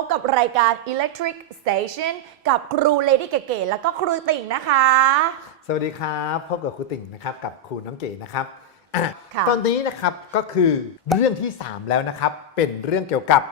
บกับรายการ Electric Station กับครูเลดี้เก๋ๆแล้วก็ครูติ่งนะคะ สวัสดีครับพบกับครูติ่งนะครับกับครูน้องเก๋นะครับอะค่ะ ตอนนี้นะครับก็คือเรื่องที่ 3 แล้วนะครับ เป็นเรื่องเกี่ยวกับ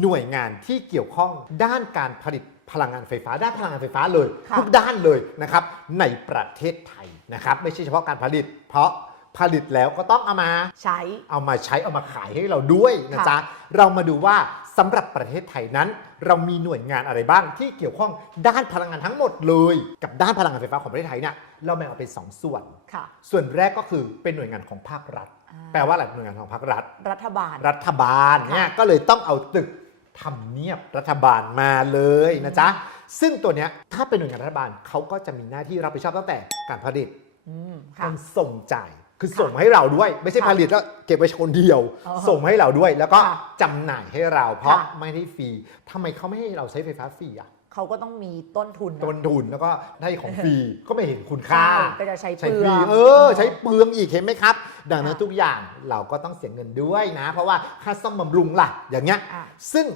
หน่วยงานที่เกี่ยวข้องด้านการผลิตพลังงานไฟฟ้า ด้านพลังงานไฟฟ้าเลย ค่ะ ทุกด้านเลยนะครับในประเทศไทยนะครับ ไม่ใช่เฉพาะการผลิต เพราะ ผลิตแล้วก็ต้องเอามา ใช้ เอามาใช้เอามาขายให้เราด้วยนะค่ะจ๊ะ เรามาดูว่าสำหรับประเทศไทยนั้น เรามีหน่วยงานอะไรบ้างที่เกี่ยวข้องด้านพลังงานทั้งหมดเลย กับด้านพลังงานไฟฟ้าของประเทศไทยเนี่ยเราแบ่งออกเป็นสองส่วน ค่ะส่วนแรกก็คือเป็นหน่วยงานของภาครัฐ อ่าแปลว่าอะไรหน่วยงานของภาครัฐ รัฐบาล รัฐบาลเนี่ยก็เลยต้องเอาตึกทำเนียบรัฐบาลมาเลยนะจ๊ะ ซึ่งตัวเนี้ยถ้าเป็นหน่วยงานรัฐบาลเขาก็จะมีหน้าที่รับผิดชอบตั้งแต่การผลิตอืมค่ะการส่งจ่าย คือส่งมาให้เราด้วย ไม่ใช่ค่ะผลิตแล้วเก็บไว้คนเดียว อ๋อส่งมาให้เราด้วย แล้วก็ค่ะจำหน่ายให้เรา เพราะค่ะ ไม่ได้ฟรีทำไมเขาไม่ให้เราใช้ไฟฟ้าฟรีอะเขาก็ต้องมีต้นทุนนะต้นทุนแล้วก็ได้ของฟรี ก็ไม่เห็นคุณค่า ใช่ก็จะใช้ใช้เปลืฟอรีงเออ ใช้เปลืองอีกเห็นไหมครับ ดังนั้นค่ะ ทุกอย่างเราก็ต้องเสียเงินด้วยนะ เพราะว่าค่าซ่อมบำรุงล่ะ อย่างเงี้ย อะ ซึ่ง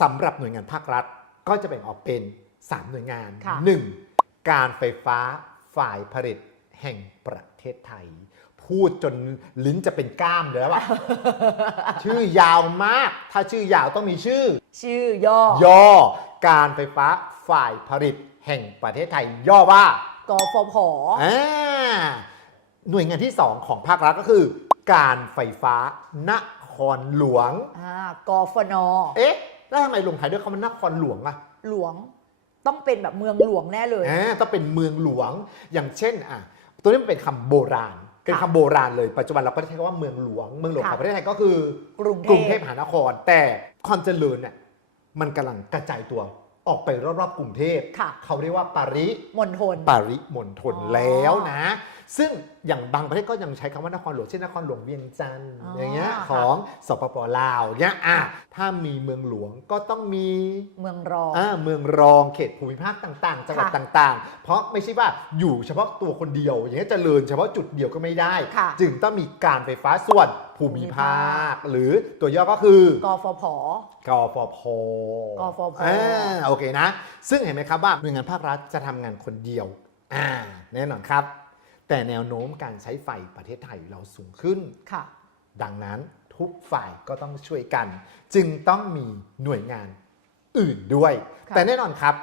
สำหรับหน่วยงานภาครัฐก็จะแบ่งออกเป็น 3 หน่วยงาน ค่ะ 1. การไฟฟ้าฝ่ายผลิตแห่งประเทศไทย พูดจนลิ้นจะเป็นก้ามเลยแล้วอะ ชื่อยาวมาก ถ้าชื่อยาวต้องมีชื่อ ชื่อย่อย่อ การไฟฟ้าฝ่ายผลิตแห่งประเทศไทย ย่อว่ากฟผ อ่าหน่วยงานที่ 2 ของภาครัฐก็คือ การไฟฟ้านครหลวง อ่ากฟน เอ๊ะ แล้วทำไมลงท้ายด้วยคำว่านครหลวงล่ะหลวง ต้องเป็นแบบเมืองหลวงแน่เลย อ่าต้องเป็นเมืองหลวงอย่างเช่นอะตัวนี้มันเป็นคำโบราณ เป็นค่ะคำโบราณเลยปัจจุบันเราก็ใช้คำว่าเมืองหลวง เมืองหลวงค่ะของประเทศไทยก็คือกรุงเทพกรุงเทพมหานคร แต่ความเจริญเนี่ยมันกำลังกระจายตัวออกไปรอบๆกรุงเทพค่ะเขาเรียกว่าปริมณฑลปริมณฑลอ๋อแล้วนะ ซึ่งอย่างบางประเทศก็ยังใช้คำว่านครหลวงเช่นนครหลวงเวียงจันทร์อ๋ออย่างเงี้ยค่ะของสปปลาวเงี้ยอะถ้ามีเมืองหลวงก็ต้องมีเมืองรองอ่าเมืองรองเขตภูมิภาคต่างๆ จังหวัดค่ะต่างๆ เพราะไม่ใช่ว่าอยู่เฉพาะตัวคนเดียว อย่างเงี้ยเจริญเฉพาะจุดเดียวก็ไม่ได้ค่ะจึงต้องมีการไฟฟ้าส่วนภูมิภาค หรือตัวย่อก็คือกฟผกฟผกฟผอ่าโอเคนะ ซึ่งเห็นไหมครับว่าหน่วยงานภาครัฐจะทำงานคนเดียวอ่าแน่นอนครับ แต่แนวโน้มการใช้ไฟประเทศไทยเราสูงขึ้น ค่ะ ดังนั้นทุกฝ่ายก็ต้องช่วยกัน จึงต้องมีหน่วยงานอื่นด้วย ค่ะ แต่แน่นอนครับ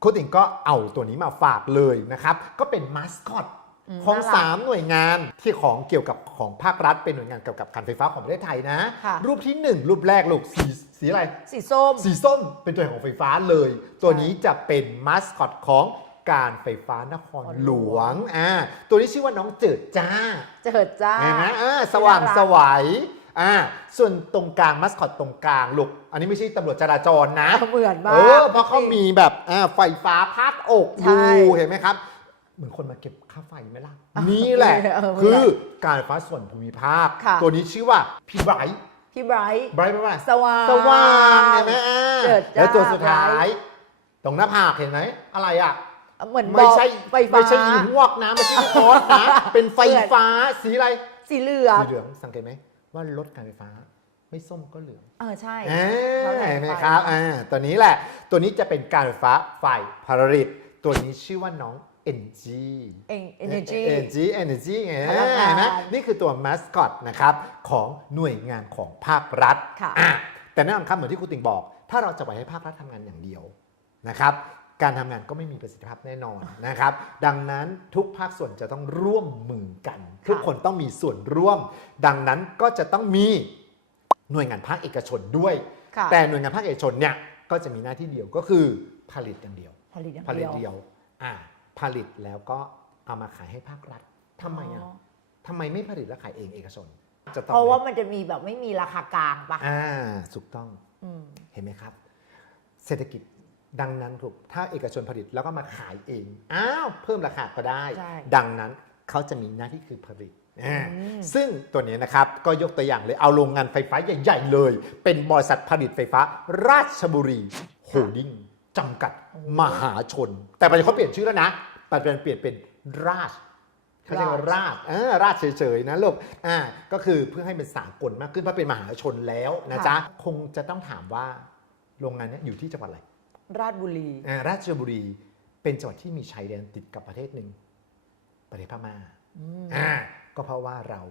โค้ชติงก็เอาตัวนี้มาฝากเลยนะครับ ก็เป็นมาสคอต มของ น่รัก 3 หน่วยงานที่ของเกี่ยวกับของภาครัฐ เป็นหน่วยงานเกี่ยวกับการไฟฟ้าของประเทศไทยนะ ค่ะ รูปที่1 รูปแรกลูกสีสีอะไร สีส้ม สีส้มเป็นตัวแทนของไฟฟ้าเลย ตัวนี้จะเป็นมาสคอตของ การไฟฟ้านครหลวงอ่าตัวนี้ชื่อว่าน้องเจิดจ้าเจิดจ้าเห็นไหมอ่าสว่างน่ารักสวัยอ่าส่วนตรงกลางมัสคอตตรงกลางลูก อันนี้ไม่ใช่ตำรวจจราจรนะเหมือนมากเออเพราะเขามีแบบอ่าไฟฟ้าพาดอกอใช่ยู่เห็นไหมครับเหมือนคนมาเก็บค่าไฟไหมล่ะ นี่แหละเออเหมือนคือการไฟฟ้าส่วนภูมิภาคค่ะตัวนี้ชื่อว่าพี่ไบรท์พี่ไบรท์ไบรท์แปลว่าสว่างสว่างเห็นไหมอ่าเจิดจ้าแล้วตัวสุดท้าไบรยท์ตรงหน้าผากเห็นไหมอะไรอะ เหมือนไม่ใช่บอกไฟฟ้า ไม่ใช่อีหวกนะไม่ใช่คอสนะ เป็นไฟฟ้าสีอะไรสีเหลืองสีเหลืองสังเกตไหมว่ารถการไฟฟ้า ไม่ส้มก็เหลืองเออใช่อ่าเขาแหละเห็นไหมไฟครับอ่าตัวนี้แหละ ตัวนี้จะเป็นการไฟฟ้าฝ่ายผลิตตัวนี้ชื่อว่าน้อง NG เอง energy Energy Energy ไงพลังงาน เห็นไหมนี่คือตัวมาสคอตนะครับของหน่วยงานของภาครัฐ ค่ะ อะแต่แน่นอนครับเหมือนที่ครูติงบอก ถ้าเราจะปล่อยให้ภาครัฐทำงานอย่างเดียวนะครับ การทำงานก็ไม่มีประสิทธิภาพแน่นอนนะครับ ดังนั้นทุกภาคส่วนจะต้องร่วมมือกัน ทุกคนต้องมีส่วนร่วม ดังนั้นก็จะต้องมีหน่วยงานภาคเอกชนด้วย ค่ะแต่หน่วยงานภาคเอกชนเนี่ยก็จะมีหน้าที่เดียวก็คือผลิตอย่างเดียว ผลิตอย่างผลิเดีตยวเดียวอ่าผลิตแล้วก็เอามาขายให้ภาครัฐทำไมอะอ๋อทำไมไม่ผลิตแล้วขายเองเอกชน จะต้องเพราะว่ามันจะมีแบบไม่มีราคากลางปะอ่าถูกต้อง อืม เห็นไหมครับ เศรษฐกิจ ดังนั้นถูกถ้าเอกชนผลิตแล้วก็มาขายเอง อ้าวเพิ่มราคาก็ได้ ใช่ ดังนั้นเขาจะมีหน้าที่คือผลิตอ่าอืมซึ่งตัวนี้นะครับก็ยกตัวอย่างเลยเอาโรงงานไฟฟ้าใหญ่ ๆ เลย เป็นบริษัทผลิตไฟฟ้า ราชบุรีโฮลดิ้งจำกัดมหาชน แต่ปัจจุบันเขาเปลี่ยนชื่อแล้วนะปัจจุบันเปลี่ยนเป็นราช เขาเรียกว่าราชเออราชเฉยๆนะลูก อ่า ก็คือเพื่อให้เป็นสากลมากขึ้นเพราะเป็นมหาชนแล้วนะจ๊ะ คงจะต้องถามว่าโรงงานเนี้ยอยู่ที่จังหวัดอะไร ราชบุรี อ่าราชบุรีเป็นจังหวัดที่มีชายแดนติดกับประเทศหนึ่งประเทศพม่าอ่าก็เพราะว่าเรา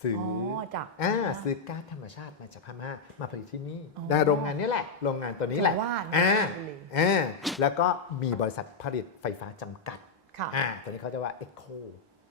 ซื้ออ๋ออจากอ่าซื้อก๊าซธรรมชาติมาจากพม่ามาผลิตที่นี่อ๋อนะโรงงานนี้แหละ โรงงานตัวนี้แหละถึงว่านะอ่าราชบุรีอ่าแล้วก็มีบริษัทผลิตไฟฟ้าจำกัดค่ะอ่าตัวนี้เขาจะว่า Echo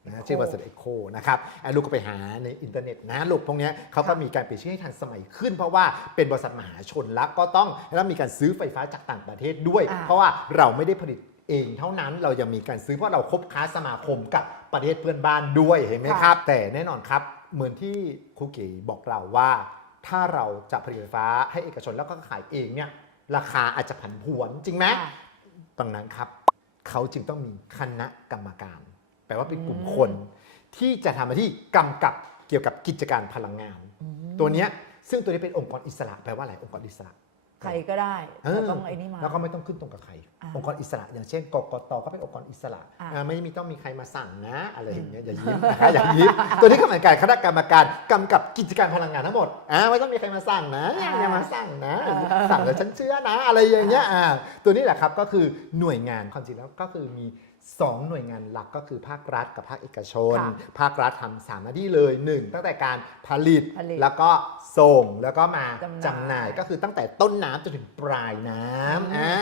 นะ Echo ชื่อบริษัท Echo นะครับอะลูกก็ไปหาในอินเทอร์เน็ตนะลูกพวกเนี้ยเขาก็มีการเปลี่ยนชื่อให้ทันสมัยขึ้น เพราะว่าเป็นบริษัทมหาชนแล้วก็ต้องแล้วมีการซื้อไฟฟ้าจากต่างประเทศด้วย อ่า เพราะว่าเราไม่ได้ผลิตเองเท่านั้นเรายังมีการซื้อเพราะเราคบค้าสมาคมกับประเทศเพื่อนบ้านด้วยเห็นไหมครับ แต่แน่นอนครับเหมือนที่ครูเก๋บอกเราว่า ถ้าเราจะผลิตไฟฟ้าให้เอกชนแล้วก็ขายเองเนี่ยราคาอาจจะผันผวนจริงไหม ค่ะ ดังนั้นครับ เขาจึงต้องมีคณะกรรมการ แปลว่าเป็นกลุ่มอืมคน ที่จะทำหน้าที่กำกับเกี่ยวกับกิจการพลังงานอืมตัวเนี้ยซึ่งตัวนี้เป็นองค์กรอิสระแปลว่าอะไรองค์กรอิสระ ใครก็ได้เออแต่ต้องไอ้นี่มา แล้วก็ไม่ต้องขึ้นตรงกับใครอ่าองค์กรอิสระ อย่างเช่นกกตก็เป็นองค์กรอิสระอ่าอ่าไม่มีต้องมีใครมาสั่งนะ อะไรอย่างเงี้ยอย่ายิ้มนะคะอย่ายิ้มตัวนี้ก็เหมือนกันคณะกรรมการกำกับกิจการพลังงานทั้งหมดอ่าไม่ต้องมีใครมาสั่งนะอย่ามาสั่งนะ สั่งแล้วฉันเชื่อนะ อะไรอย่างเงี้ยอ่าตัวนี้แหละครับก็คือหน่วยงานความจริงแล้วก็คือมี 2หน่วยงานหลักก็คือภาครัฐกับภาคเอกชน ค่ะภาครัฐทำสามหน้าที่เลยหนึ่งตั้งแต่การผลิตผลิตแล้วก็ส่งแล้วก็มาจำหน่ายจำหน่ายก็คือตั้งแต่ต้นน้ำจนถึงปลายน้อืมำอ่า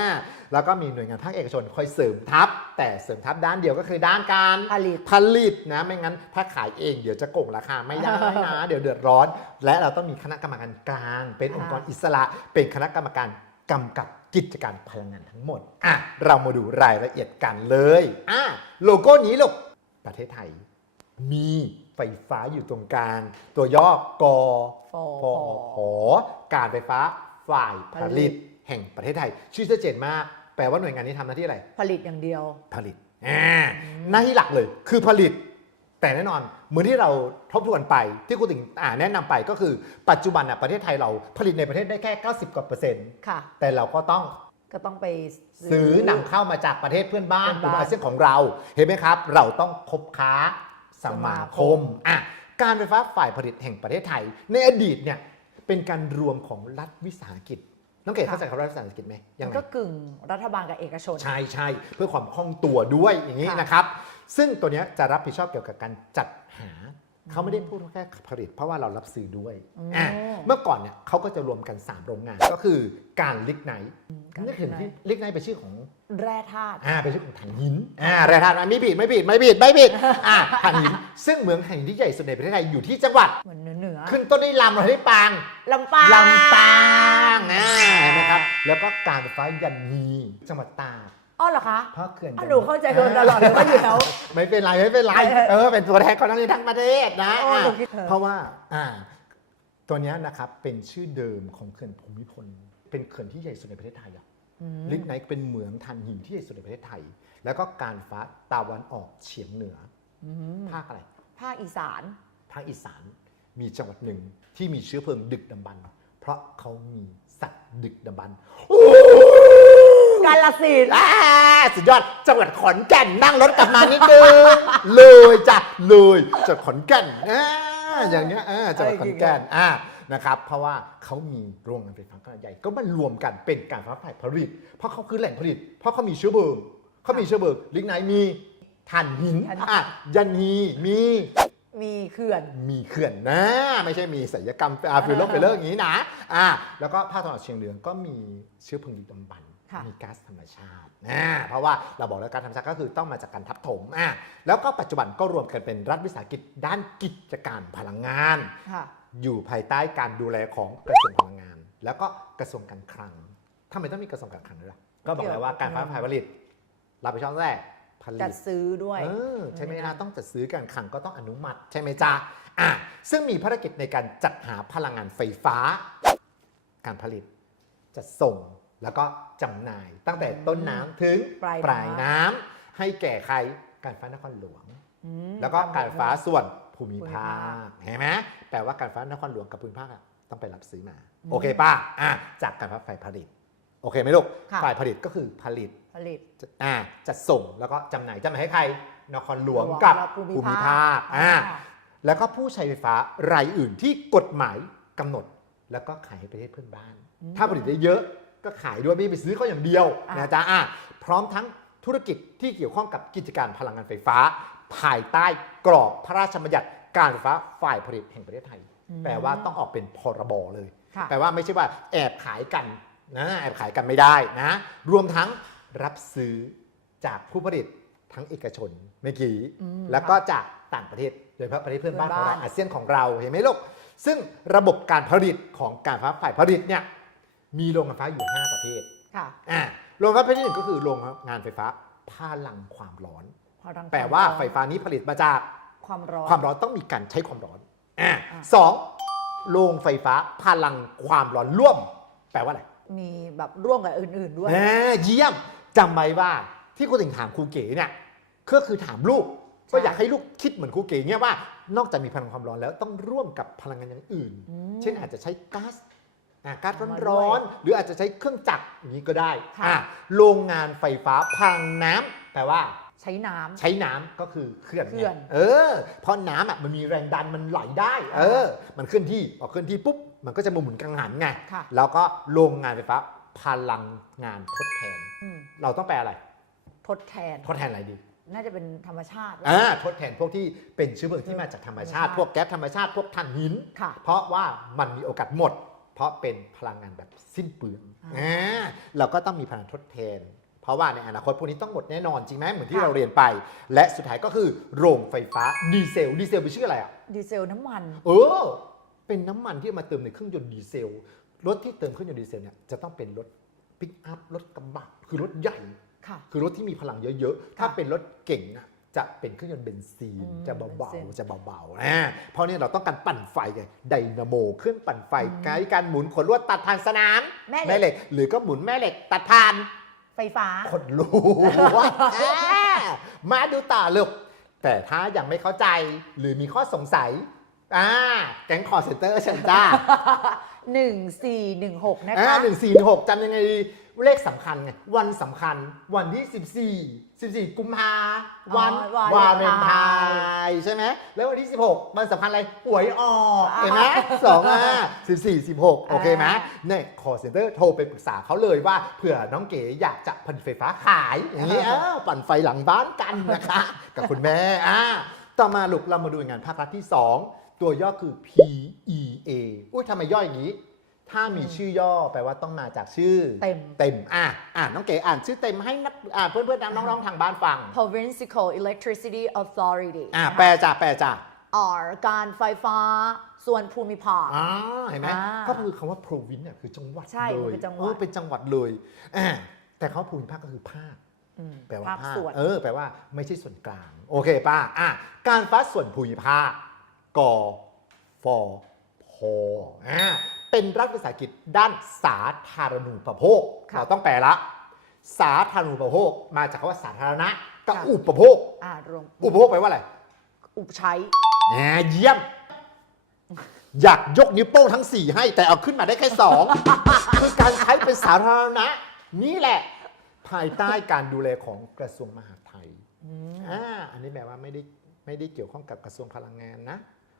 แล้วก็มีหน่วยงานภาคเอกชนคอยเสริมทัพแต่เสริมทัพด้านเดียวก็คือด้านการ ผลิต ผลิตนะไม่งั้นถ้าขายเองเดี๋ยวจะโกงราคาไม่ได้นะ เดี๋ยวเดือดร้อน และเราต้องมีคณะกรรมการกลาง เป็นองค์กรอิสระ เป็นคณะกรรมการกำกับ กิจการพลังงานทั้งหมด อะ เรามาดูรายละเอียดกันเลย อะ โลโก้นี้ลูก ประเทศไทย มีไฟฟ้าอยู่ตรงกลาง ตัวย่อกอฟอพอหอการไฟฟ้าฝ่ายผลิต แห่งประเทศไทย ชื่อชัดเจนมาก แปลว่าหน่วยงานนี้ทำหน้าที่อะไร ผลิตอย่างเดียว ผลิต อ่าหน้าที่หลักเลย คือผลิต แต่แน่นอนเหมือนที่เราทบทวนไปที่ครูติ่งอ่าแนะนำไปก็คือปัจจุบันน่ะประเทศไทยเราผลิตในประเทศได้แค่ 90 กว่าเปอร์เซ็นต์ค่ะแต่เราก็ต้องก็ต้องไปซื้อนำเข้ามาจากประเทศเพื่อนบ้านเพื่กอนบ้านลุ่มอาเซียนของเรา เห็นไหมครับ เราต้องคบค้าสมาคมอะการไฟฟ้าฝ่ายผลิตแห่งประเทศไทย ในอดีตเนี่ยเป็นการรวมของรัฐวิสาหกิจน้องเกดเข้าใจคำว่ารัฐวิสาหกิจไหมยังมันไงก็กึ่งรัฐบาลกับเอกชน ใช่ใช่เพื่อความคล่องตัวด้วยอย่างนี้ค่ะนะครับ ซึ่งตัวเนี้ยจะรับผิดชอบเกี่ยวกับการจัดหา เขาไม่ได้พูดแค่ผลิต เพราะว่าเรารับซื้อด้วยอืมอะเมื่อก่อนเนี่ยเขาก็จะรวมกัน 3 โรงงาน ก็คือการลิกไนท์การนึกถึงที่ลิกไนท์เป็นชื่อของแร่ธาตุอ่าเป็นชื่อของถ่านหินอ่าแร่ธาตุไม่ผิดไม่ผิดไม่ผิดไม่ผิดอ่าถ่านหิน ซึ่งเมืองแห่งที่ใหญ่สุดในประเทศไทยอยู่ที่จังหวัด เหมือนเหนือเหนือขึ้นต้นด้วยลำเราที่ปางลำปางลำปางอ่าเห็นไหมครับแล้วก็การไฟฟ้ายันฮีจังหวัดตาก อ๋อเหรอคะเพราะเขื่อนอะหนูเข้าใจโดนตลอดเลยว่าอยู่แถวไม่เป็นไรไม่เป็นไรเออเออเป็นตัวแทนของนักเรียนทั้งประเทศนะโอ้อะหนูคิดเถอะ เพราะว่าอ่า ตัวเนี้ยนะครับเป็นชื่อเดิมของเขื่อนภูมิพล เป็นเขื่อนที่ใหญ่สุดในประเทศไทยอะอืมลิกไนท์เป็นเหมืองถ่านหินที่ใหญ่สุดในประเทศไทย แล้วก็การฟ้าตะวันออกเฉียงเหนืออืมภาคอะไร ภาคอีสาน ภาคอีสานมีจังหวัดหนึ่งที่มีเชื้อเพลิงดึกดำบรรพ์เพราะเขามีสัตว์ดึกดำบรรพ์ กาลสินธุ์อ่าสุดยอดจังหวัดขอนแก่นนั่งรถกลับมานิดนึงเลยจ้ะเลยจังหวัดขอนแก่นอ่าอย่างเงี้ยอ่าจังหวัดขอนแก่นอ่านะครับ เพราะว่าเขามีโรงงานไฟฟ้าขนาดใหญ่ก็มารวมกันเป็นการไฟฟ้าฝ่ายผลิต เพราะเขาคือแหล่งผลิต เพราะเขามีเชื้อเพลิงเขามีเชื้อเพลิงลิกไนท์มีถ่านหินอะยันฮีมี มีเขื่อน มีเขื่อนนะ ไม่ใช่มีศิลปกรรมอาฟิลโลกไปเลิกอย่างนี้นะอ่าแล้วก็ภาคตะวันออกเฉียงเหนือก็มีเชื้อเพลิงดึกดำบรรพ์ค่ะ มีก๊าซธรรมชาตินะเพราะว่าเราบอกแล้วการธรรมชาติก็คือต้องมาจากการทับถมอะแล้วก็ปัจจุบันก็รวมกันเป็นรัฐวิสาหกิจด้านกิจการพลังงานค่ะอยู่ภายใต้การดูแลของกระทรวงพลังงาน แล้วก็กระทรวงการคลังทำไมต้องมีกระทรวงการคลังด้วยล่ะก็บอกแล้วว่าการฟ้าฝ่ายผลิตรับผิดชอบแรกผลิจัตดซื้อด้วยเออใช่ไหมไม่นะได้ต้องจัดซื้อการคลังก็ต้องอนุมัติใช่ไหมจ๊ะอะซึ่งมีภารกิจในการจัดหาพลังงานไฟฟ้า การผลิตจัดส่ง แล้วก็จำหน่ายตั้งแต่ต้นน้ำถึงปลายน้ำปลายน้ำให้แก่ใครการฟ้านครหลวงอืมแล้วก็การฟ้าส่วนภูมิภูมิภาภาคคเห็นไหมแปลว่าการฟ้านครหลวงกับภูมิภาคอะต้องไปรับซื้อมาอืมโอเคป่ะอะจากการฟ้าฝ่ายผลิต โอเคไหมลูกค่ะฝ่ายผลิตก็คือผลิตผลิตจะอ่าจัดส่งแล้วก็จำหน่ายจำหน่ายให้ใครนครหลวงหลวงกับและภูมิภูมิภาภาคคอ่าอ่าแล้วก็ผู้ใช้ไฟฟ้ารายอื่นที่กฎหมายกำหนด แล้วก็ขายให้ประเทศเพื่อนบ้าน ถ้าผลิตได้เยอะ ก็ขายด้วยไม่ไปซื้อเขาอย่างเดียวอะนะจ๊ะอะพร้อมทั้งธุรกิจที่เกี่ยวข้องกับกิจการพลังงานไฟฟ้า ภายใต้กรอบพระราชบัญญัติการไฟฟ้าฝ่ายผลิตแห่งประเทศไทย แปลว่าต้องออกเป็นพรบเลยค่ะแปลว่าไม่ใช่ว่าแอบขายกันนะแอบขายกันไม่ได้นะ รวมทั้งรับซื้อจากผู้ผลิตทั้งเอกชนเมื่อกี้อืมแล้วก็จากต่างประเทศโดยเฉพาะประเทศเพื่อนบ้านของเพื่อนเราบ้านอาเซียนของเราเห็นไหมลูกซึ่งระบบการผลิตของการไฟฟ้าฝ่ายผลิตเนี่ย มีโรงไฟฟ้าอยู่ 5 ประเภทค่ะอ่าโรงไฟฟ้าประเภทที่หนึ่งก็คือโรงงานไฟฟ้าพลังความร้อน พลังแปลว่าไฟฟ้านี้ผลิตมาจากความร้อน ความร้อนต้องมีการใช้ความร้อนอ่าอะสองโรงไฟฟ้าพลังความร้อนร่วม แปลว่าอะไรมีแบบร่วมกับอื่น ๆด้วยแหมเยี่ยมจำไว้ว่าที่ครูติ่งถามครูเก๋เนี่ยก็คือถามลูก ใช่ ก็อยากให้ลูกคิดเหมือนครูเก๋เนี่ยว่า นอกจากมีพลังความร้อนแล้วต้องร่วมกับพลังงานอย่างอื่นอืมเช่นอาจจะใช้ก๊าซอะ ก๊าซเอามาร้อนด้วยๆหรืออาจจะใช้เครื่องจักรอย่างนี้ก็ได้ค่ะอะโรงงานไฟฟ้าพลังน้ำแปลว่าใช้น้ำใช้น้ำก็คือเคลื่อนไงเคลื่อนเออเพราะน้ำอะมันมีแรงดันมันไหลได้ เออ มันเคลื่อนที่พอเคลื่อนที่ปุ๊บมันก็จะมาหมุนกังหันไงค่ะแล้วก็โรงงานไฟฟ้าพลังงานทดแทนอืมเราต้องแปลอะไร ทดแทน ทดแทนอะไรดี น่าจะเป็นธรรมชาติอ่าทดแทนพวกที่เป็นเชื้อเพลิงที่มาจากธรรมชาติธรรมชาติพวกแก๊สธรรมชาติพวกถ่านหินค่ะเพราะว่ามันมีโอกาสหมด เพราะเป็นพลังงานแบบสิ้นเปลืองอ่าอ่าเราก็ต้องมีพลังทดแทน เพราะว่าในอนาคตพวกนี้ต้องหมดแน่นอนจริงไหมเหมือนที่ค่ะ เราเรียนไป และสุดท้ายก็คือโรงไฟฟ้าดีเซลดีเซลเป็นชื่ออะไรอะ ดีเซลน้ำมัน เออ เป็นน้ำมันที่เอามาเติมในเครื่องยนต์ดีเซล รถที่เติมเครื่องยนต์ดีเซลเนี่ยจะต้องเป็นรถปิกอัพ รถกระบะ คือรถใหญ่ ค่ะ คือรถที่มีพลังเยอะ ๆ ถ้าเป็นรถเก่งอะ จะเป็นเครื่องยนต์เบนซีนอืมจะเบาเบนซินๆจะเบาๆนะเพราะเนี่ยเราต้องการปั่นไฟไงไดนาโมเครื่องปั่นไฟอืมไกด์การหมุนขนลวดตัดผ่านสนามแม่เหล็กเหล็ก หรือก็หมุนแม่เหล็กตัดผ่านไฟฟ้าขนลูกอ่ามาดูต่อลูกแต่ถ้ายังไม่เข้าใจหรือมีข้อสงสัยอ่าแก๊งคอร์เซ็นเตอร์เชิญจ้า1416นะอ่าคะหนึ่งสี่หกจำยังไงดี เลขสำคัญไงวันสำคัญวันที่ 14 14 กุมภาวันอ๋อวาเลวาเลนนไทไทน์ใช่ไหมแล้ววันที่ 16วันสำคัญอะไรหวยออกอ่าเห็นไหมสองอะ14 16 โอเคไหมอ่า เนี่ยคอเซ็นเตอร์โทรไปปรึกษาเขาเลยว่าเผื่อน้องเก๋อยากจะผลิตไฟฟ้าขายอย่างนี้เออปั่นไฟหลังบ้านกันนะคะ กับคุณแม่อ่า ต่อมาลูกเรามาดูงานภาครัฐที่ 2 ตัวย่อคือ PEA อุ้ยทำไมย่ออย่างนี้ ถ้ามีชื่อย่อแปลว่าต้องมาจากชื่อเต็ม เต็มอะอะน้องเก๋อ่านชื่อเต็มให้นักอ่าเพื่อนเพื่อนๆน้องๆทางบ้านฟัง Provincial Electricity Authority อะนะคะแปลจ้าแปลจ้า R การไฟฟ้าส่วนภูมิภาค อ่าเห็นไหมอ่าก็คือคำว่า province เนี่ยคือจังหวัดใช่เลมันยคือจังหวัด เออเป็นจังหวัดเลยอ่าแต่เขาภูมิภาคก็คือภาค อืมแปลว่าภาคภาคส่วน เออแปลว่าไม่ใช่ส่วนกลาง โอเคป่ะอะการฟ้าส่วนภูมิภาคกฟพอ่า เป็นรัฐวิสาหกิจด้านสาธารณูปโภคค่ะเราต้องแปลละ สาธารณูปโภคมาจากคำว่าสาธารณะกับค่ะ อุปโภค อ่ารวมอุปโภคแปลว่าอะไรอุปใช้ แหมเยี่ยม อยากยกนิ้วโป้งทั้ง 4 ให้ แต่เอาขึ้นมาได้แค่ 2 คือการใช้เป็นสาธารณะ นี่แหละ ภายใต้การดูแลของกระทรวงมหาดไทยอืมอ่าอันนี้แปลว่าไม่ได้ไม่ได้เกี่ยวข้องกับกระทรวงพลังงานนะ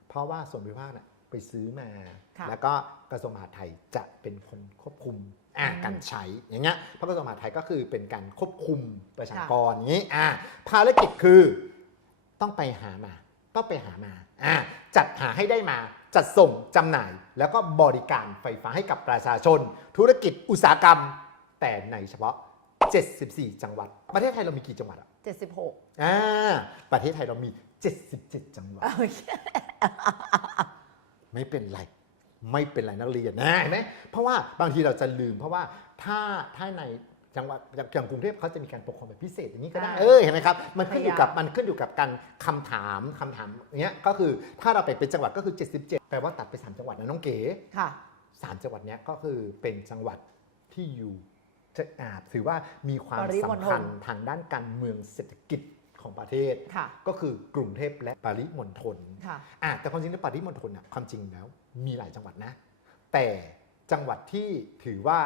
เพราะว่าส่วนภูมิภาคน่ะ ไปซื้อมา ค่ะแล้วก็กระทรวงมหาดไทยจะเป็นคนควบคุมอ่าอืมการใช้อย่างเงี้ยเพราะกระทรวงมหาดไทยก็คือเป็นการควบคุมประชาค่ะกรอย่างนี้อ่าภารกิจคือต้องไปหามาต้องไปหามาอ่าจัดหาให้ได้มาจัดส่งจำหน่าย แล้วก็บริการไฟฟ้าให้กับประชาชน ธุรกิจอุตสาหกรรม แต่ในเฉพาะ 74 จังหวัด ประเทศไทยเรามีกี่จังหวัดอะ76อ่าประเทศไทยเรามี 77 จังหวัด โอเค ไม่เป็นไร ไม่เป็นไรนักเรียนนะเห็นไหมเพราะว่าบางทีเราจะลืม เพราะว่าถ้าถ้าในจังหวัดอย่างอย่างกรุงเทพเขาจะมีการปกครองแบบพิเศษอย่างนี้ก็ได้อ่าเออเห็นไหมครับมันขึ้นอยู่กับพยายามมันขึ้นอยู่กับการคำถามคำถามอย่างเงี้ยก็คือถ้าเราไปเป็นจังหวัดก็คือ 77แปลว่าตัดไป 3 จังหวัดนะน้องเก๋ค่ะสามจังหวัดเนี้ยก็คือเป็นจังหวัดที่อยู่จะอ่าถือว่ามีความปริมณฑลสำคัญทางด้านการเมืองเศรษฐกิจ ของประเทศค่ะก็คือกรุงเทพและปริมณฑลค่ะอะแต่ความจริงในปริมณฑลน่ะความจริงแล้วมีหลายจังหวัดนะ แต่จังหวัดที่ถือว่า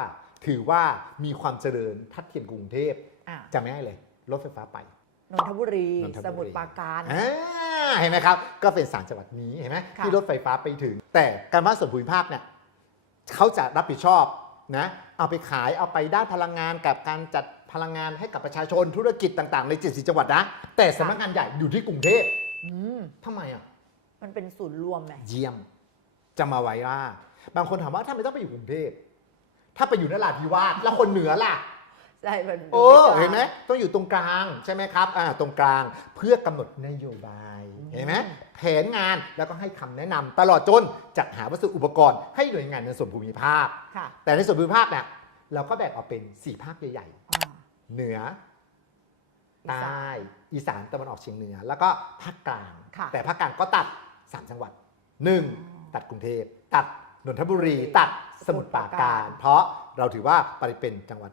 ถือว่ามีความเจริญทัดเทียมกรุงเทพอะจำไม่ได้เลย รถไฟฟ้าไปนนทบุรีนนทบุรีสมุทรปราการอ่าเห็นไหมครับ ก็เป็นสามจังหวัดนี้เห็นไหมค่ะที่รถไฟฟ้าไปถึง แต่การว่าส่วนภูมิภาคเนี่ยเขาจะรับผิดชอบนะเอาไปขายเอาไปด้านพลังงานกับการจัด พลังงานให้กับประชาชนธุรกิจต่างๆ ใน74จังหวัดนะ แต่สำนักงานใหญ่อยู่ที่กรุงเทพอืมทำไมอะ มันเป็นศูนย์รวมไหมเยี่ยมจะมาไว้ว่า บางคนถามว่าทำไมต้องไปอยู่กรุงเทพถ้าไปอยู่นราธิวาสแล้วคนเหนือล่ะ ใช่มันโอ้เห็นไหมต้องอยู่ตรงกลางใช่ไหมครับอ่าตรงกลางเพื่อกำหนดนโยบายเห็นไหมแผนงานแล้วก็ให้คำแนะนำตลอดจนจัดหาวัสดุอุปกรณ์ให้หน่วยงานในส่วนภูมิภาค ค่ะแต่ในส่วนภูมิภาคเนี่ยเราก็แบ่งออกเป็น 4 ภาคใหญ่ อ่าๆ เหนืออีสานใต้อีสานตะวันออกเฉียงเหนือ แล้วก็ภาคกลางค่ะแต่ภาคกลางก็ตัด 3 จังหวัด 1. ตัดกรุงเทพตัดนนทบุรี ตัดสมุทรปราการ เพราะเราถือว่าไปเป็นจังหวัด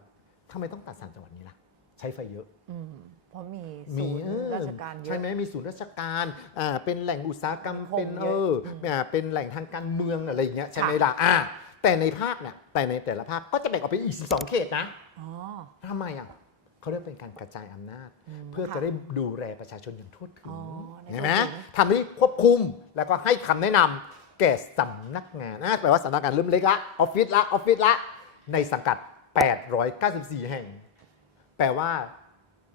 ทำไมต้องตัดสามจังหวัดนี้ล่ะ ใช้ไฟเยอะอืมเพราะมีมีศูนย์เออราชการเยอะใช่ไหมมีศูนย์ราชการอ่าเป็นแหล่งอุตสาหกรรมสังคมเป็นเยเออะออืมอ่าเป็นแหล่งทางการเมืองอะไรอย่างเงี้ยใช่ไหมค่ะล่ะอ่าแต่ในภาคเนี่ยแต่ในแต่ละภาคก็จะแบ่งออกเป็นอีก 12 เขตนะอ๋อทำไมอะ เขาเรียกเป็นการกระจายอำนาจมเพื่อค่จะได้ดูแลประชาชนอย่างทั่วถึอ๋งอในเห็นไหมทั่วถึงทำให้ควบคุมแล้วก็ให้คำแนะนำแก่สำนักงานนะแปลว่าสำนักงานเริ่มเล็กละออฟฟิศละออฟฟิศละในสังกัด 894 แห่ง แปลว่า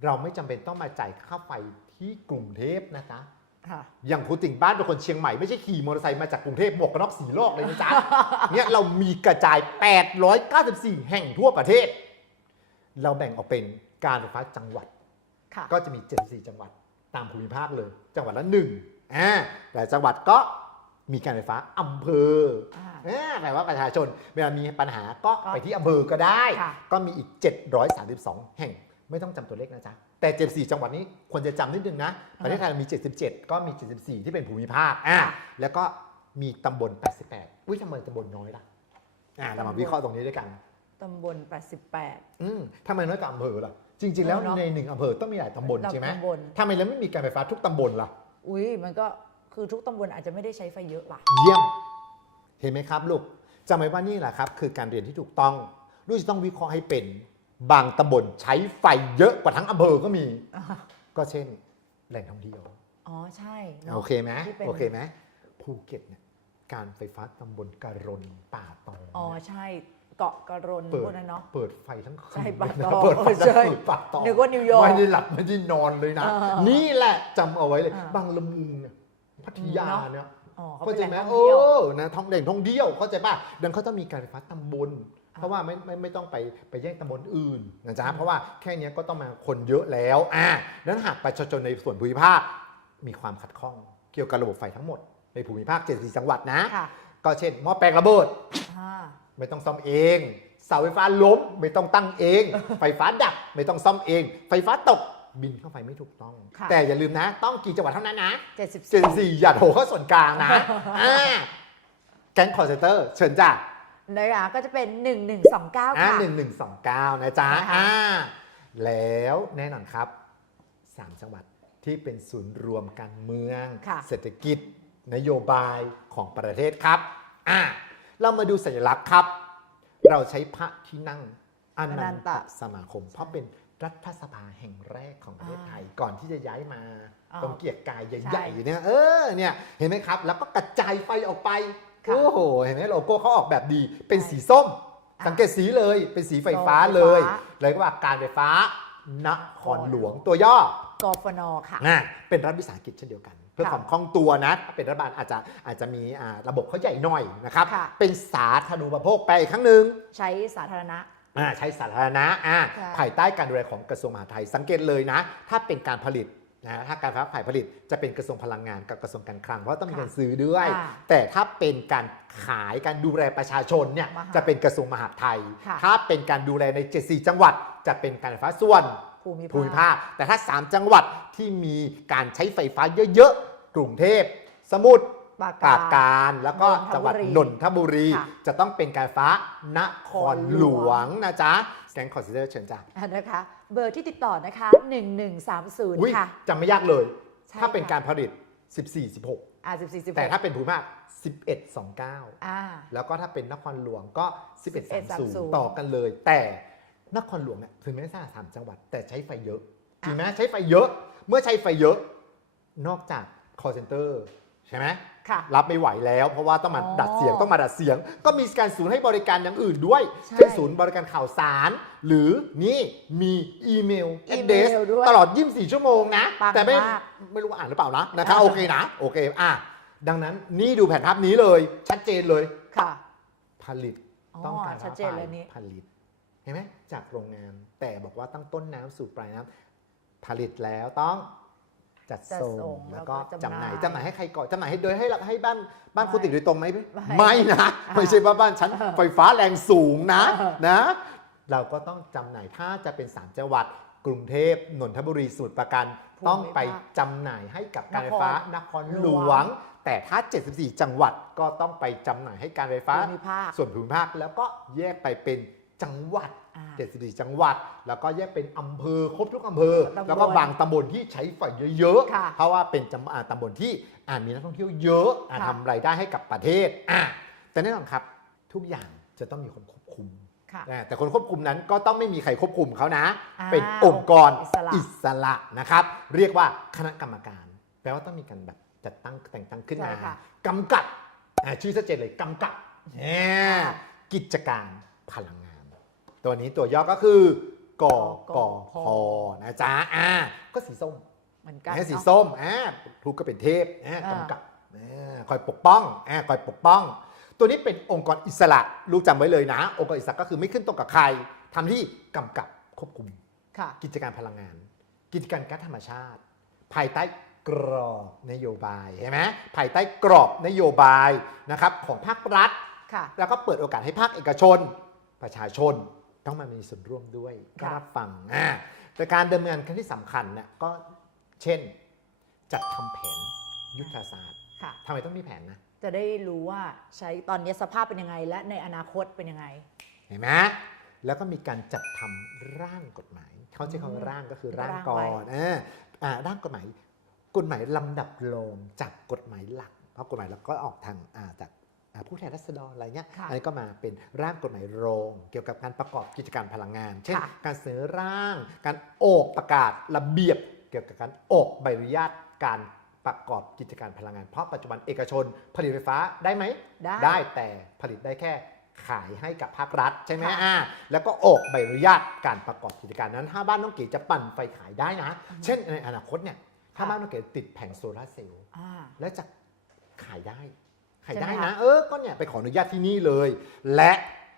เราไม่จำเป็นต้องมาจ่ายค่าไฟที่กรุงเทพนะจ๊ะค่ะอย่างครูติ่งบ้านเป็นคนเชียงใหม่ไม่ใช่ขี่มอเตอร์ไซค์มาจากกรุงเทพหมวกกันน็อกสีลอกเลยนะจ๊ะเนี่ยเรามีกระจาย 894 แห่งทั่วประเทศ เราแบ่งออกเป็น การไฟฟ้าจังหวัดค่ะก็จะมี 74 จังหวัดตามภูมิภาคเลย จังหวัดละหนึ่งอ่าแต่จังหวัดก็มีการไฟฟ้าอำเภออ่าอ่าแปลว่าประชาชนเวลามีปัญหาก็ก็ไปที่อำเภอก็ได้ค่ะก็มีอีก 732 แห่งไม่ต้องจำตัวเลขนะจ๊ะ แต่ 74 จังหวัดนี้ควรจะจำนิดนึงนะ ประเทศไทยมี 77 ก็มี 74 ที่เป็นภูมิภาคอ่าแล้วก็มีตำบล 88 อุ้ยทำไมตำบลน้อยล่ะอ่าเรามาวิเคราะห์ตรงนี้ด้วยกันตำบล 88 อืมทำไมน้อยกว่าอำเภอล่ะ จริง ๆ แล้วเออเนอะในหนึ่งอำเภอต้องมีหลายตำบลใช่ไหมตำบล ทำไมแล้วไม่มีการไฟฟ้าทุกตำบลล่ะ อุ้ยมันก็คือทุกตำบลอาจจะไม่ได้ใช้ไฟเยอะล่ะ เยี่ยม เห็นไหมครับลูกจำไว้ว่านี่แหละครับ คือการเรียนที่ถูกต้อง ลูกจะต้องวิเคราะห์ให้เป็น บางตำบลใช้ไฟเยอะกว่าทั้งอำเภอก็มี ก็เช่น แหล่งท่องเที่ยวอ๋อใช่นะ โอเคไหมที่เป็น โอเคไหมภูเก็ตเนี่ยการไฟฟ้าตำบลการนป่าตองอ๋อเนี่ยใช่ เกาะกระรนเปิพดวกนั้นเนาะ เปิดไฟทั้งคืนใช่ป่าเลยตนะองเปิดไฟเออใช่ทั้งคืนป่าตองนึกว่านิวยอร์กไม่ได้หลับไม่ได้นอนเลยนะเออนี่แหละจำเอาไว้เลยอ่าบางละมุงเนี่ยพัทยาเนอะเนี่ยอ๋อเขาเข้าเป็นใจแหล่งไหมท่องเอเที่ยวอนะท้องแหล่งท่องเที่ยวเข้าใจป่ะดังเขาต้องมีการไฟฟ้าตำบลเพราะว่าไม่ไม่ไม่ต้องไปไปแย่งตำบลอื่นนะจ๊ะเพราะว่าแค่เนี้ยก็ต้องมาคนเยอะแล้วอ่าดังนั้นหากประชาชนในส่วนภูมิภาคมีความขัดข้องเกี่ยวกับระบบไฟทั้งหมดในภูมิภาค 74 จังหวัดนะค่ะก็เช่นหม้อแปลงระเบิดอ่า ไม่ต้องซ่อมเองเสาไฟฟ้าล้มไม่ต้องตั้งเอง ไฟฟ้าดับไม่ต้องซ่อมเอง ไฟฟ้าตกบินเข้าไฟไม่ถูกต้อง ค่ะแต่อย่าลืมนะ ต้องกี่จังหวัดเท่านั้นนะ74เจนสี่อย่าโทรเข้าส่วนกลางนะอ่าแก๊งคอร์เซนเตอร์เชิญจ้ะนะคะก็จะเป็น 1129 อ่าค่ะ หนึ่งหนึ่งสองเก้านะจ๊ะนะคะ อ่าแล้วแน่นอนครับสามจังหวัดที่เป็นศูนย์รวมการเมือง ค่ะ เศรษฐกิจนโยบายของประเทศครับอ่า เรามาดูสัญลักษณ์ครับ เราใช้พระที่นั่งอนัอนันนตตสมาคม เพราะเป็นรัฐสภาแห่งแรกของประเทศไทยก่อนที่จะย้ายมาอ่าตรงเกียรติกายใหใช่ญ่ๆเนี่ยเออเนี่ยเห็นไหมครับ แล้วก็กระจายไฟออกไปค่ะโอ้โหเห็นไหมโลโก้เขาออกแบบดีเป็นสีส้มอ่าสังเกตสีเลยเป็นสีไฟฟ้าโลโก้เลยไฟฟ้าเลยก็ว่าการไฟฟ้านครหลวงตัวย่อ กฟนค่ะ อะเป็นรัฐวิสาหกิจเช่นเดียวกัน เพื่อค่ะความคล่องตัวนะถ้าเป็นรัฐบาลอาจจะอาจจะมีอ่าระบบเขาใหญ่หน่อยนะครับ ค่ะ เป็นสาธารณูปโภคไปอีกครั้งหนึ่ง ใช้สาธารณะ อ่าใช้สาธารณะอ่าค่ะ ภายใต้การดูแลของกระทรวงมหาดไทย สังเกตเลยนะ ถ้าเป็นการผลิตนะถ้าการไฟฟ้าฝ่ายผลิตจะเป็นกระทรวงพลังงานกับกระทรวงการคลังเพราะต้องมีการซื้อด้วยอ่าแต่ถ้าเป็นการขายการดูแลประชาชนเนี่ยมหาจะเป็นกระทรวงมหาดไทย ค่ะถ้าเป็นการดูแลใน 74 จังหวัด จะเป็นการไฟฟ้าส่วน ภูมิภูมิภาภาคคแต่ถ้า 3 จังหวัดที่มีการใช้ไฟฟ้าเยอะๆ กรุงเทพ สมุทรปราปราการการแล้วก็นนทบุรีจังหวัดนนทบุรี ค่ะจะต้องเป็นการฟ้านครหลวงนะจ๊ะแกงคอนซิเดอร์เชิญจ้ะอะนะคะ เบอร์ที่ติดต่อนะคะ อุ๊ย1130 ค่ะ จำไม่ยากเลย ใช่ถ้าเป็นค่ะ การผลิต 14 16 อ่า14 16แต่ถ้าเป็นภูมิภาค 11 29 อ่า แล้วก็ถ้าเป็นนครหลวงก็ 11 11 30ต่อกันเลย แต่ นครหลวงเนี่ยถึงแม้จะสามจังหวัด แต่ใช้ไฟเยอะจริงไหมใช้ไฟเยอะ เมื่อใช้ไฟเยอะ นอกจาก call center ใช่ไหมค่ะรับไม่ไหวแล้ว เพราะว่าต้องมาอ๋อดัดเสียงต้องมาดัดเสียง ก็มีการศูนย์ให้บริการอย่างอื่นด้วยใช่เช่นศูนย์บริการข่าวสาร หรือนี่มีอีเมลอีเมล address ด้วยตลอด 24 ชั่วโมงนะปังแต่ไม่มากไม่รู้ว่าอ่านหรือเปล่านะนะคะอ่าโอเคนะโอเคอะดังนั้นนี่ดูแผนภาพนี้เลย ชัดเจนเลยค่ะ ผลิตอ๋อต้องการชัดเจนเลยนี่ผลิตเห็นไหมจากโรงงานแต่บอกว่าตั้งต้นน้ำสู่ปลายน้ำผลิตแล้วต้องจัดจัดส่ส่งงแล้วก็แล้วก็จำจำหหน่าน่ายยจำหน่ายให้ใครก่อนจำหน่ายให้โดยให้ให้บ้านบ้านไม่คุณติดโดยตรงไหมไม่ไม่นะอ่าไม่ใช่ว่าบ้านฉันเออไฟฟ้าแรงสูงนะเออนะ เราก็ต้องจำหน่ายถ้าจะเป็นสามจังหวัดกรุงเทพนนทบุรีสมุทรปราการต้องไปจำหน่ายให้กับการไฟฟ้านครหลวง แต่ถ้า 74 จังหวัดก็ต้องไปจำหน่ายให้การไฟฟ้าภูมิภาคส่วนภูมิภาคแล้วก็แยกไปเป็นจังหวัดอ่า 74 จังหวัด แล้วก็แยกเป็นอำเภอครบทุกอำเภอตำบลแล้วก็บางตำบลที่ใช้ไฟเยอะค่ะๆเพราะว่าเป็นจำอ่าตำบลที่อ่ามีนักท่องเที่ยวเยอะอ่าค่ะทำรายได้ให้กับประเทศอะแต่แน่นอนครับทุกอย่างจะต้องมีคนควบคุมค่ะอ่าแต่คนควบคุมนั้นก็ต้องไม่มีใครควบคุมเขานะอ่าเป็นองค์กรองค์กรอิสระอิสระนะครับ เรียกว่าคณะกรรมการ แปลว่าต้องมีการแบบจัดตั้งแต่งตั้งขึ้นมาใช่ค่ะกำกับอ่าชื่อชัดเจนเลยกำกับแหมกิจการพลังงาน ตัวนี้ตัวย่อก็คือกกพนะจ๊ะอ่าก็สีส้มเหมือนกันแหมสีเนาะ ส้มอ่าทูกก็เป็นเทพอ่าอ่ากำกับอ่าคอยปกป้องอ่าคอยปกป้อง ตัวนี้เป็นองค์กรอิสระลูกจำไว้เลยนะ องค์กรอิสระก็คือไม่ขึ้นตรงกับใครทำที่กำกับควบคุม ค่ะ กิจการพลังงาน กิจการก๊าซธรรมชาติ ภายใต้กรอบนโยบายใช่ไหมภายใต้กรอบนโยบายนะครับของภาครัฐ ค่ะ แล้วก็เปิดโอกาสให้ภาคเอกชน ประชาชน ต้องมามีส่วนร่วมด้วยก็ค่ะรับฟังอ่าแต่การดำเนินการที่สำคัญเนี่ยก็เช่น จัดทำแผนยุทธศาสตร์ค่ะ ทำไมต้องมีแผนนะ จะได้รู้ว่าใช้ตอนนี้สภาพเป็นยังไง และในอนาคตเป็นยังไง เห็นไหมแล้วก็มีการจัดทำร่างกฎหมาย เขาใช้คำว่าร่างก็คือร่างร่างก่อไว้นอ่าอ่าร่างกฎหมาย กฎหมายลำดับรองจากกฎหมายหลัก เพราะกฎหมายหลักก็ออกทางอ่าจากอ่า ผู้แทนราษฎรอะไรเงี้ยค่ะอันนี้ก็มาเป็นร่างกฎหมายรองเกี่ยวกับการประกอบกิจการพลังงาน เช่นค่ะการเสนอร่าง การออกประกาศระเบียบ เกี่ยวกับการออกใบอนุญาตการประกอบกิจการพลังงาน เพราะปัจจุบันเอกชน ผลิตไฟฟ้าได้ไหมได้ได้แต่ผลิตได้แค่ขายให้กับภาครัฐใช่ไหมค่ะอ่าแล้วก็ออกใบอนุญาตการประกอบกิจการนั้น ถ้าบ้านน้องเก๋จะปั่นไฟขายได้นะ เช่นในอนาคตเนี่ยถ้าค่ะบ้านน้องเก๋ติดแผงโซลาร์เซลล์อ่าและจะขายได้ขาย ใช่ไหมได้คะนะ เออก็เนี่ยไปขออนุญาตที่นี่เลย และ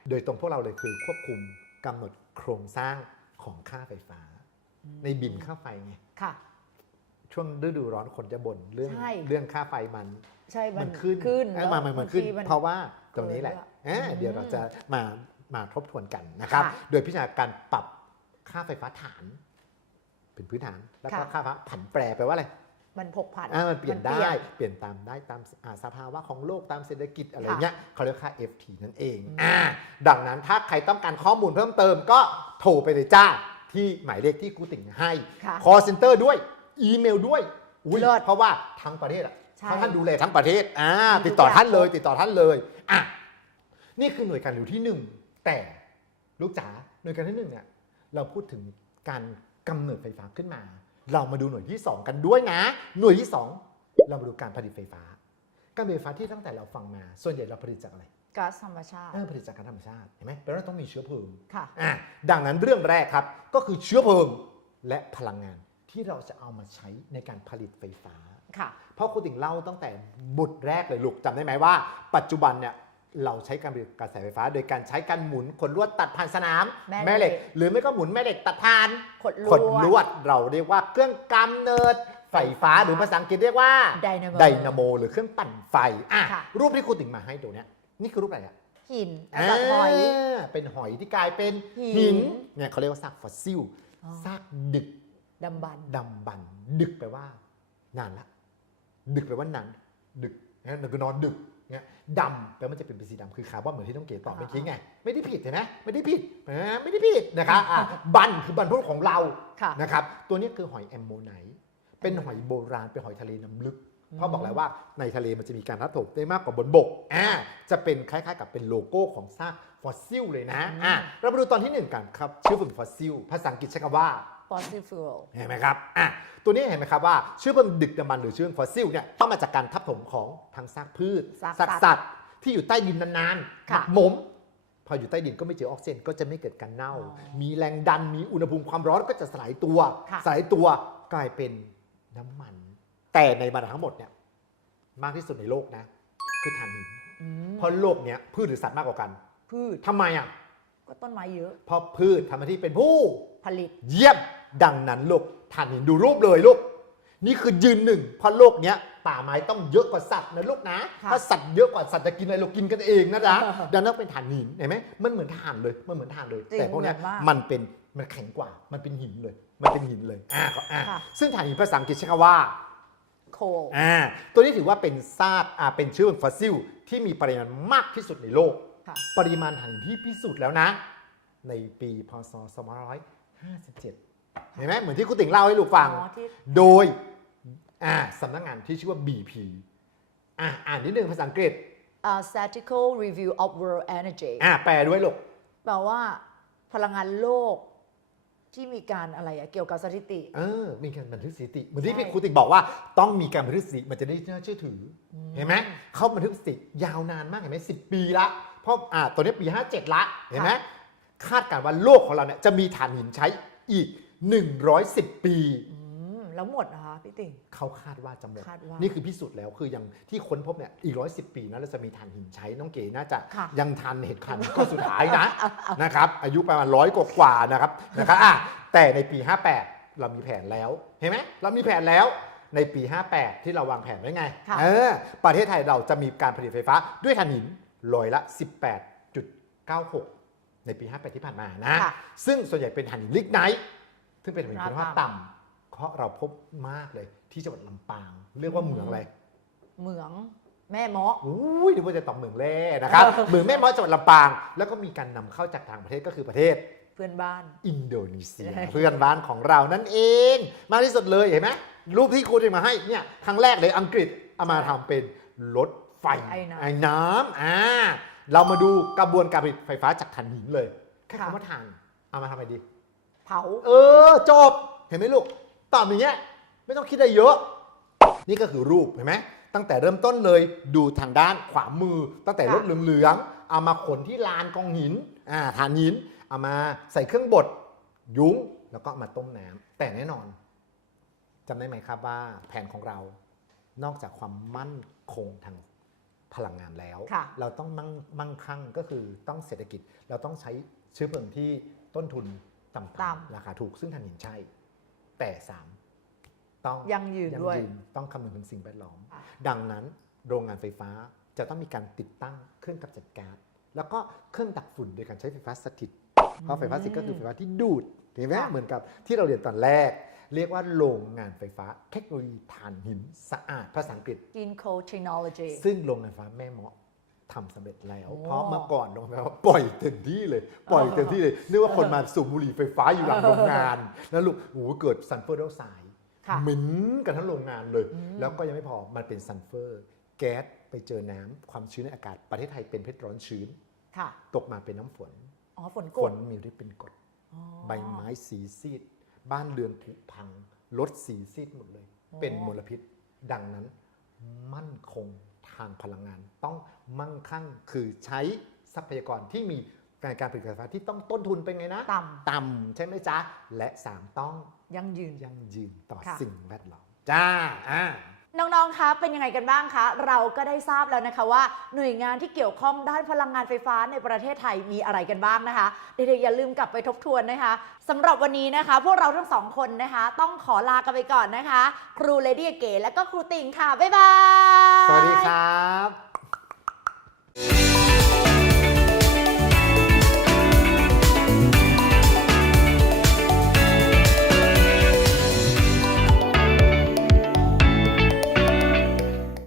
โดยตรงพวกเราเลยคือควบคุมกำหนดโครงสร้างของค่าไฟฟ้า ในบินค่าไฟไงค่ะ ช่วงฤดูร้อนคนจะบ่นเรื่องใช่ เรื่องค่าไฟมัน ใช่มันขึ้นขึ้นเอ้ยมามันมันขึ้น บางที เพราะว่าตรงนี้แหละเกินด้วยเอ้ยอืมเดี๋ยวเราจะมามาทบทวนกันนะครับ ค่ะโดยพิจารณาการปรับค่าไฟฟ้าฐาน เป็นพื้นฐาน แล้วก็ค่ะ ค่าไฟฟ้าผันแปรแปลว่าอะไร มันผกผันอ่ามันเปลี่ยนได้เปลี่ยนเปลี่ยนตามได้ตามอ่าสภาวะของโลกตามเศรษฐกิจอะไรค่ะเงี้ยเขาเรียกค่า FT นั่นเองอืมอ่าดังนั้นถ้าใครต้องการข้อมูลเพิ่มเติมก็โทรไปเลยจ้าที่หมายเลขที่กูติ่งให้ค่ะ call center ด้วย อีเมลด้วยอุ๊ยเลิศเพราะว่าทั้งประเทศอะใช่เพราะท่านดูแลทั้งประเทศอ่ามีทุกติดต่อท่านเลยอย่างติดต่อท่านเลยอะนี่คือหน่วยการอยู่ที่หนึ่งแต่ลูกจ๋าหน่วยการที่หนึ่งเนี่ยเราพูดถึงการกำเนิดไฟฟ้าขึ้นมา เรามาดูหน่วยที่สองกันด้วยนะ หน่วยที่สองเรามาดูการผลิตไฟฟ้า การผลิตไฟฟ้าที่ตั้งแต่เราฟังมา ส่วนใหญ่เราผลิตจากอะไรก๊าซธรรมชาติเออผลิตจากการธรรมชาติเห็นไหมแปลว่าต้องมีเชื้อเพลิงค่ะอะดังนั้นเรื่องแรกครับก็คือเชื้อเพลิงและพลังงานที่เราจะเอามาใช้ในการผลิตไฟฟ้าค่ะเพราะคุณติ่งเล่าตั้งแต่บุตรแรกเลยลูกจำได้ไหมว่า ปัจจุบันเนี่ย เราใช้การผลิตกระแสไฟฟ้า โดยการใช้การหมุนขนลวดตัดผ่านสนามแม่เหล็ก หรือไม่ก็หมุนแม่เหล็กตัดผ่านขดลขนลววดดเราเรียกว่าเครื่องกำเนิดไฟฟ้าหรือภาษาอังกฤษเรียกว่าไดนาโมไดนาโมหรือเครื่องปั่นไฟอะค่ะรูปที่คุณติ่งมาให้ดูเนี่ยนี่คือรูปอะไรอะหินแบบหอยาเป็นหอยที่กลายเป็นหิหินนเนี่ยเขาเรียกว่าซากฟอสซิลอ๋อซากดึกดำบันดำบัน ดึกแปลว่า นานละ ดึกแปลว่านานดึกนะหรือนอนดึก เนี่ยดำแปลว่ามันจะเป็นเป็นสีดำคือคาร์บอนเหมือนที่ต้องเก๋ตอบอ่าเมื่อกี้ไงไม่ได้ผิดเห็นไหมไม่ได้ผิดนะไม่ได้ผิดนะครับอะบันคือบรรพบุรุษของเราค่ะ นะครับตัวนี้คือหอยแอมโมไนท์เป็นหอยโบราณเป็นหอยทะเลน้ำลึกเพราะบอกแล้วว่าในทะเลมันจะมีการทับถมได้มากกว่าบนบกอ่าจะเป็นคล้ายๆ กับเป็นโลโก้ของซากฟอสซิลเลยนะอ่าเรามาดูตอนที่หนึ่งกันครับชื่อฝึกฟอสซิลภาษาอังกฤษใช้คำว่า fossil fuel เห็นไหมครับอะตัวนี้เห็นไหมครับว่าเชื้อเพลิงดึกดำบรรพ์หรือเชื้อเพลิงฟอสซิลเนี่ยต้องมาจากการทับถมของทั้งซากพืชซากซากสัสัตว์ตว์ ที่อยู่ใต้ดินนานๆหค่ะมักหมม พออยู่ใต้ดินก็ไม่เจอออกซิเจนก็จะไม่เกิดการเน่า อ๋อมีแรงดันมีอุณหภูมิความร้อนก็จะสลายตัว ค่ะ สลายตัวกลายเป็นน้ำมัน แต่ในบรรดาทั้งหมดเนี่ยมากที่สุดในโลกนะ คือถ่านหินอืมเพราะโลกเนี้ยพืชหรือสัตว์มากกว่ากันพืชทำไมอะก็ต้นไม้เยอะ เพราะพืชทำหน้าที่เป็นผู้ผลิต เยี่ยม ดังนั้นลูกท่านเห็นดูรูปเลยลูก นี่คือยืนหนึ่งเพราะโลกเนี้ยป่าไม้ต้องเยอะกว่าสัตว์นะลูกนะค่ะถ้าสัตว์เยอะกว่าสัตว์จะกินอะไรเรากินกันเองนะจ๊ะอ่าดังนั้นเป็นถ่านหินเห็นไหมมันเหมือนถ่านเลยมันเหมือนถ่านเลยจริงแต่พวกเนี้ยเหมือนมากมันเป็นมันแข็งกว่า มันเป็นหินเลย มันเป็นหินเลยอ่าก็อ่าค่ะซึ่งถ่านหินภาษาอังกฤษใช้คำว่า coal อ่าตัวนี้ถือว่าเป็นซากอ่าเป็นเชื้อเพลิงฟอสซิล ที่มีปริมาณมากที่สุดในโลกค่ะปริมาณถ่านหินที่พิสูจน์แล้วนะ ในปีพศ2557 เห็นไหมเหมือนที่คุณติ่งเล่าให้ลูกฟัง อ๋อที่ โดยอ่าสำนักงานที่ชื่อว่า BP อ่าอ่านนิดนึงภาษาอังกฤษ uh, statistical review of world energy อ่าแปลด้วยลูก แปลว่า พลังงานโลก ที่มีการอะไรอะเกี่ยวกับสถิติ เออ มีการบันทึกสถิติเหมือนที่ใช่ครูติ่งบอกว่าต้องมีการบันทึกสถิติมันจะได้น่าเชื่อถืออเห็นไหมเขาบันทึกสถิติยาวนานมากเห็นไหมสิปีละ เพราะอ่าตัวนี้ปี 57 ละ เห็นไหมคาดการณ์ว่าโลกของเราเนี่ยจะมีถ่านหินใช้อีก 110 ปีอืมแล้วหมดนะคะพี่ติ่ง เขาคาดว่าจะหมด คาดว่านี่คือพิสูจน์แล้วคือยังที่ค้นพบเนี่ยอีกร้อยสิปีนะเราจะมีถ่านหินใช้น้องเก๋น่าจะค่ะ ยังทันเหตุการณ์ก็สุดท้ายนะ นะครับ อายุประมาณร้อยกว่าๆนะครับนะครับอะแต่ในปี 58 เรามีแผนแล้ว เห็นไหมเรามีแผนแล้วในปี 58 ที่เราวางแผนไว้ไงค่ะ เออประเทศไทยเราจะมีการผลิตไฟฟ้าด้วยถ่านหินร้อยละ 18.96 ในปี 58 ที่ผ่านมานะ ค่ะ ซึ่งส่วนใหญ่เป็นถ่านหินลิกไนท์ ซึ่งเป็นถ่านหินคุณภาพราคาต่ำต่ำเพราะเราพบมากเลยที่จังหวัดลำปาง เรียกว่าเหมืองอะไรเหมืองแม่เมาะอุ้ยนึกว่าจะตอบเหมืองแร่นะครับเหมืองแม่ม้อยจังหวัดลำปาง แล้วก็มีการนำเข้าจากต่างประเทศก็คือประเทศเพื่อนบ้าน อินโดนีเซียใช่เพื่อนบ้านของเรานั่นเอง มากที่สุดเลยเห็นไหมรูปที่ครูจะมาให้เนี่ยครั้งแรกเลยอังกฤษเอามาทำเป็นรถไฟไอ้น้ำไอ้น้ำอ่าเรามาดูกระบวนการผลิตไฟฟ้าจากถ่านหินเลยแค่ค่ะคำว่าถ่านเอามาทำอะไรดี เผา เออจบ เห็นไหมลูกตอบอย่างเงี้ยไม่ต้องคิดอะไรเยอะ นี่ก็คือรูปเห็นไหมตั้งแต่เริ่มต้นเลยดูทางด้านขวามือ ตั้งแต่ค่ะรถเหลืองๆเอามาขนที่ลานกองหินอ่าฐานหินเอามาใส่เครื่องบดยุ้งแล้วก็เอามาต้มน้ำแต่แน่นอนจำได้ไหมครับว่าแผนของเรา นอกจากความมั่นคงทางพลังงานแล้วค่ะเราต้องมั่งมั่งคั่งก็คือต้องเศรษฐกิจ เราต้องใช้เชื้อเพลิงที่ต้นทุน ต่ำต่ำราคาถูกซึ่งถ่านหินใช่ แต่สามต้องยังยืนด้วยต้องคำนึงถึงสิ่งแวดล้อมค่ะดังนั้นโรงงานไฟฟ้าจะต้องมีการติดตั้งเครื่องกำจัดก๊าซแล้วก็เครื่องดักฝุ่นโดยการใช้ไฟฟ้าสถิต เพราะไฟฟ้าสถิตก็คือไฟฟ้าที่ดูดเห็นไหมค่ะเหมือนกับที่เราเรียนตอนแรก เรียกว่าโรงงานไฟฟ้าเทคโนโลยีถ่านหินสะอาดภาษาอังกฤษ Green Coal Technology ซึ่งโรงงานไฟฟ้าแม่เมาะ ทำสำเร็จแล้วโอ้เพราะเมื่อก่อนโรงงานไฟฟ้าปล่อยเต็มที่เลย ปล่อยเต็มที่เลยนึกว่าคนมาสูบบุหรี่ไฟฟ้าอยู่หลังโรงงาน แล้วลูกโอ้โหเกิดซัลเฟอร์ไดออกไซด์ค่ะเหม็นกันทั้งโรงงานเลยอืมแล้วก็ยังไม่พอมันเป็นซัลเฟอร์ แก๊สไปเจอน้ำความชื้นในอากาศประเทศไทยเป็นเพชรร้อนชื้นค่ะตกมาเป็นน้ำฝนอ๋อฝนกฝดนมีฤทธิ์เป็นกรดอ๋อใบไม้สีซีด บ้านเรือนผุพังรถสีซีดหมดเลยอ๋อเป็นมลพิษดังนั้นมั่นคงทางพลังงาน ต้องมั่งคั่งคือใช้ทรัพยากรที่มีการการผลิตไฟฟ้าที่ต้องต้นทุนเป็นไงนะ ต่ำ ต่ำใช่ไหมจ๊ะ และ 3 ต้องยังยืน ยั่งยืนต่อค่ะ สิ่งแวดล้อมจ้าอ่า น้อง ๆ คะ เป็นยังไงกันบ้างคะ เราก็ได้ทราบแล้วนะคะว่าหน่วยงานที่เกี่ยวข้องด้านพลังงานไฟฟ้าในประเทศไทยมีอะไรกันบ้างนะคะ เด็กๆอย่าลืมกลับไปทบทวนนะคะสำหรับวันนี้นะคะ พวกเราทั้งสองคนนะคะ ต้องขอลากันไปก่อนนะคะ ครูเลดี้เก๋และก็ครูติ่งค่ะ บ๊ายบาย สวัสดีครับ